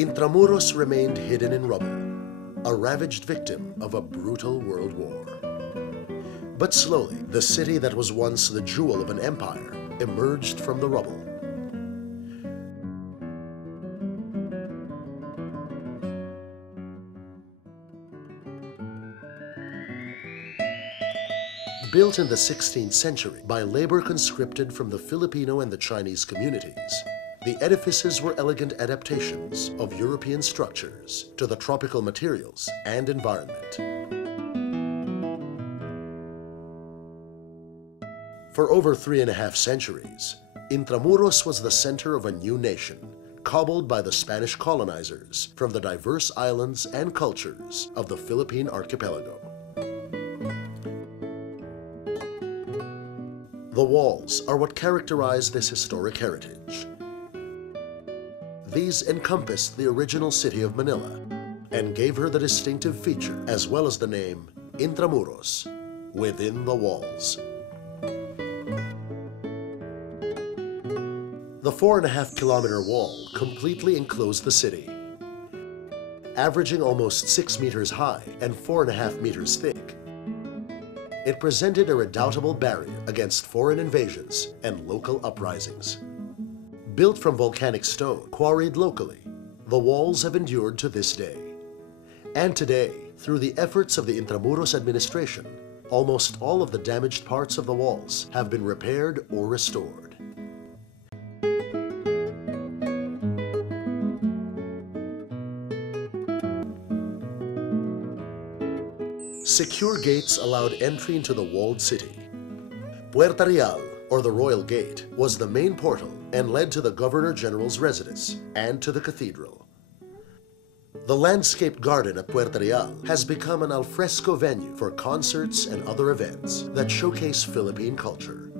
Intramuros remained hidden in rubble, a ravaged victim of a brutal world war. But slowly, the city that was once the jewel of an empire emerged from the rubble. Built in the 16th century by labor conscripted from the Filipino and the Chinese communities, the edifices were elegant adaptations of European structures to the tropical materials and environment. For over 3.5 centuries, Intramuros was the center of a new nation, cobbled by the Spanish colonizers from the diverse islands and cultures of the Philippine archipelago. The walls are what characterize this historic heritage. These encompassed the original city of Manila and gave her the distinctive feature as well as the name Intramuros, within the walls. The 4.5-kilometer wall completely enclosed the city. Averaging almost 6 meters high and 4.5 meters thick, it presented a redoubtable barrier against foreign invasions and local uprisings. Built from volcanic stone quarried locally, the walls have endured to this day. And today, through the efforts of the Intramuros administration, almost all of the damaged parts of the walls have been repaired or restored. Secure gates allowed entry into the walled city. Puerta Real, or the Royal Gate, was the main portal and led to the Governor General's residence and to the cathedral. The landscaped garden at Puerta Real has become an alfresco venue for concerts and other events that showcase Philippine culture.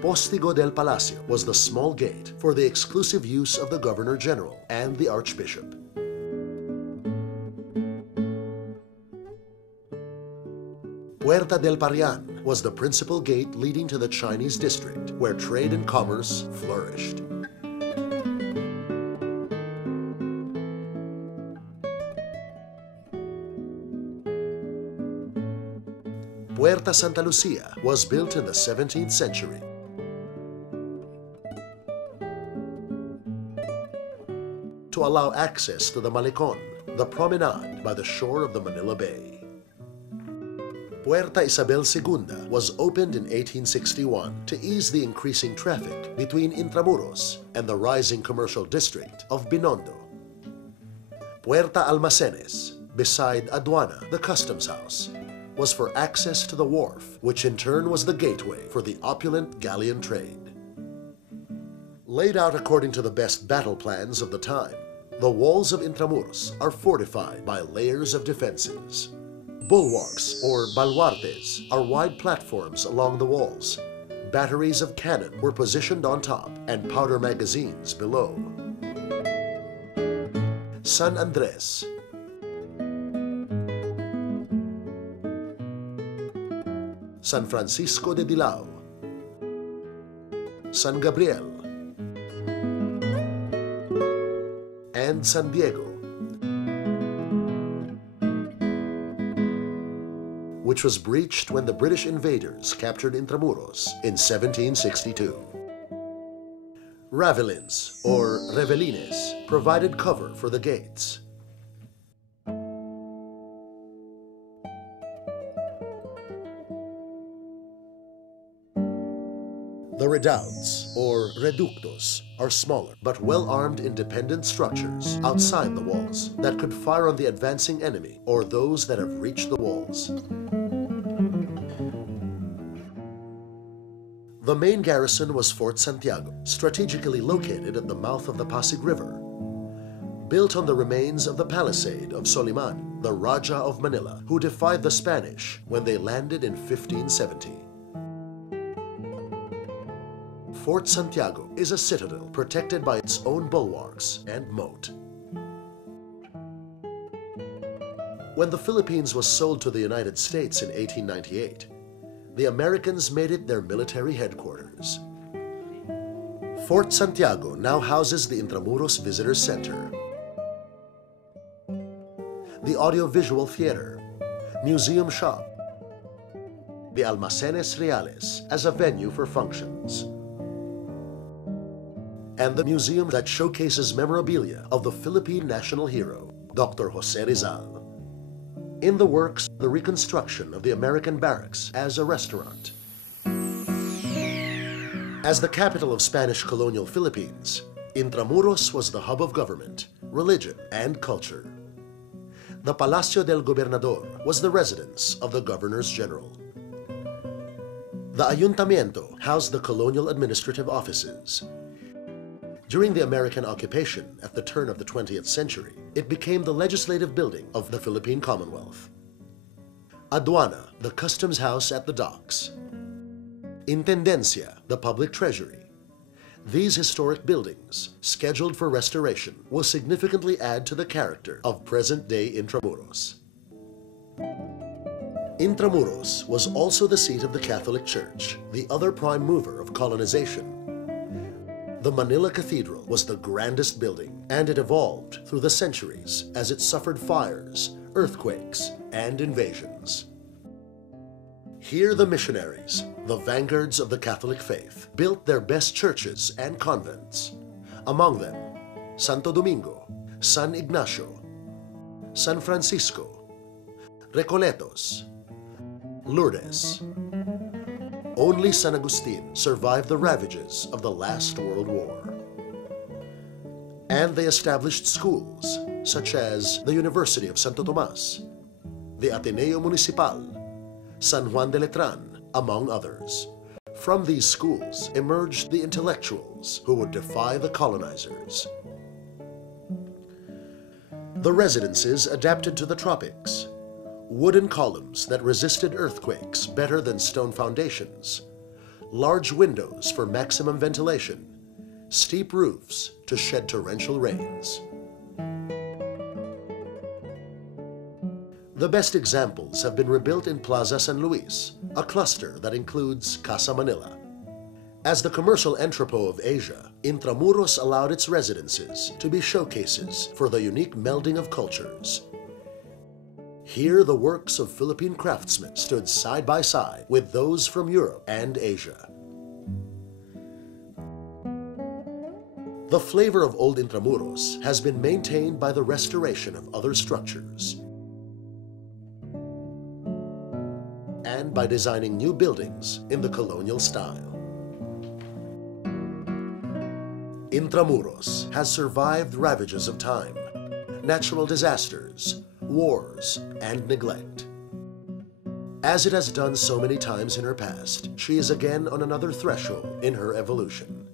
Postigo del Palacio was the small gate for the exclusive use of the Governor General and the Archbishop. Puerta del Parian was the principal gate leading to the Chinese district, where trade and commerce flourished. Puerta Santa Lucia was built in the 17th century. To allow access to the Malecon, the promenade by the shore of the Manila Bay. Puerta Isabel II was opened in 1861 to ease the increasing traffic between Intramuros and the rising commercial district of Binondo. Puerta Almacenes, beside Aduana, the customs house, was for access to the wharf, which in turn was the gateway for the opulent galleon trade. Laid out according to the best battle plans of the time, the walls of Intramuros are fortified by layers of defenses. Bulwarks, or baluartes, are wide platforms along the walls. Batteries of cannon were positioned on top and powder magazines below. San Andres, San Francisco de Dilao, San Gabriel, and San Diego, which was breached when the British invaders captured Intramuros in 1762. Ravelins, or revelines, provided cover for the gates. The redoubts, or reductos, are smaller but well-armed independent structures outside the walls that could fire on the advancing enemy or those that have reached the walls. The main garrison was Fort Santiago, strategically located at the mouth of the Pasig River. Built on the remains of the palisade of Soliman, the Raja of Manila, who defied the Spanish when they landed in 1570. Fort Santiago is a citadel protected by its own bulwarks and moat. When the Philippines was sold to the United States in 1898, the Americans made it their military headquarters. Fort Santiago now houses the Intramuros Visitor Center, the Audiovisual Theater, Museum Shop, the Almacenes Reales as a venue for functions, and the museum that showcases memorabilia of the Philippine national hero, Dr. Jose Rizal. In the works, the reconstruction of the American barracks as a restaurant. As the capital of Spanish colonial Philippines, Intramuros was the hub of government, religion, and culture. The Palacio del Gobernador was the residence of the Governors General. The Ayuntamiento housed the colonial administrative offices. During the American occupation at the turn of the 20th century, it became the legislative building of the Philippine Commonwealth. Aduana, the customs house at the docks. Intendencia, the public treasury. These historic buildings, scheduled for restoration, will significantly add to the character of present-day Intramuros. Intramuros was also the seat of the Catholic Church, the other prime mover of colonization. The Manila Cathedral was the grandest building, and it evolved through the centuries as it suffered fires, earthquakes, and invasions. Here the missionaries, the vanguards of the Catholic faith, built their best churches and convents. Among them, Santo Domingo, San Ignacio, San Francisco, Recoletos, Lourdes. Only San Agustin survived the ravages of the last World War. And they established schools, such as the University of Santo Tomas, the Ateneo Municipal, San Juan de Letran, among others. From these schools emerged the intellectuals who would defy the colonizers. The residences adapted to the tropics. Wooden columns that resisted earthquakes better than stone foundations. Large windows for maximum ventilation. Steep roofs to shed torrential rains. The best examples have been rebuilt in Plaza San Luis, a cluster that includes Casa Manila. As the commercial entrepot of Asia, Intramuros allowed its residences to be showcases for the unique melding of cultures. Here the works of Philippine craftsmen stood side by side with those from Europe and Asia. The flavor of old Intramuros has been maintained by the restoration of other structures and by designing new buildings in the colonial style. Intramuros has survived ravages of time, natural disasters, wars, and neglect. As it has done so many times in her past, she is again on another threshold in her evolution.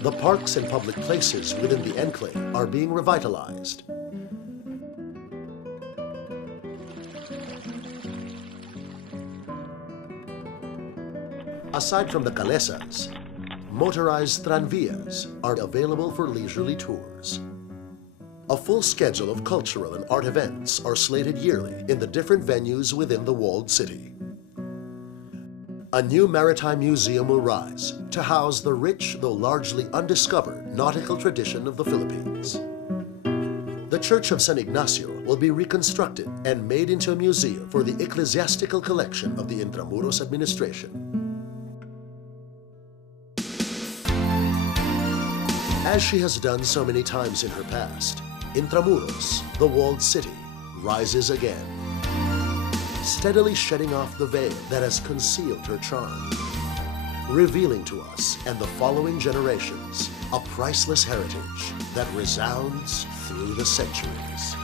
The parks and public places within the enclave are being revitalized. Aside from the calesas, motorized tranvías are available for leisurely tours. A full schedule of cultural and art events are slated yearly in the different venues within the walled city. A new maritime museum will rise to house the rich, though largely undiscovered, nautical tradition of the Philippines. The Church of San Ignacio will be reconstructed and made into a museum for the ecclesiastical collection of the Intramuros administration. As she has done so many times in her past, Intramuros, the walled city, rises again, steadily shedding off the veil that has concealed her charm, revealing to us and the following generations a priceless heritage that resounds through the centuries.